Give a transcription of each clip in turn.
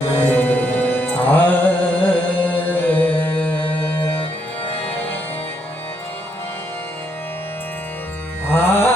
아. 아.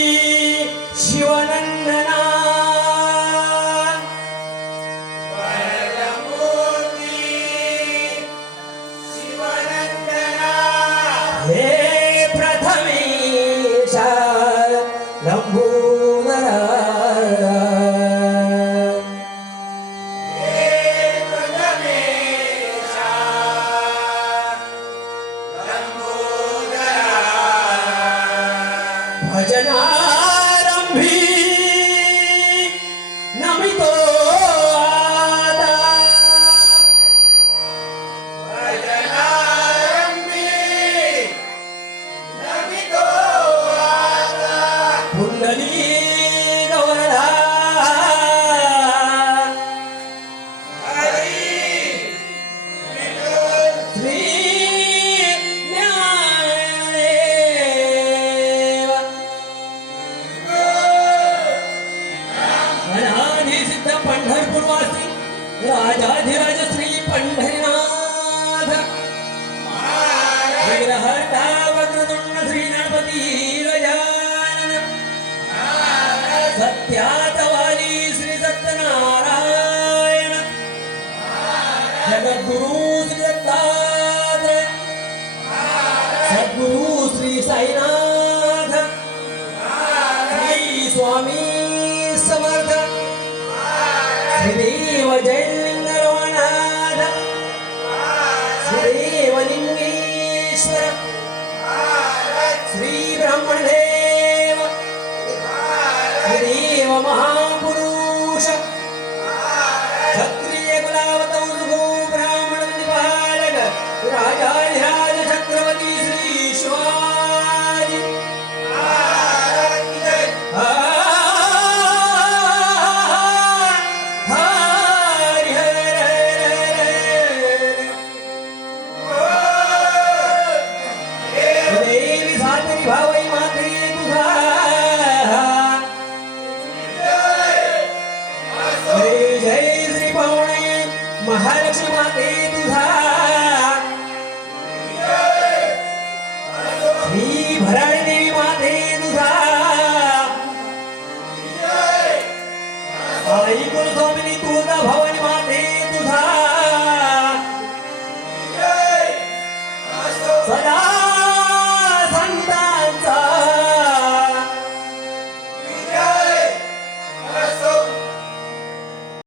Oh. राजाधिराज श्री पंढरीनाथ विग्रहर्ता श्री गणपती गजानन सत्यातवाली श्री सत्यनारायण। जगद्गुरु श्री दत्तात्रय। सद्गुरु श्री साईनाथ। ഭുജലിംഗനാഥ ശ്രീവലിംഗീശ്വര ശ്രീ ബ്രഹ്മണേവ ശ്രീവ മഹാ महालक्ष्मी माते तुझा ही भराडे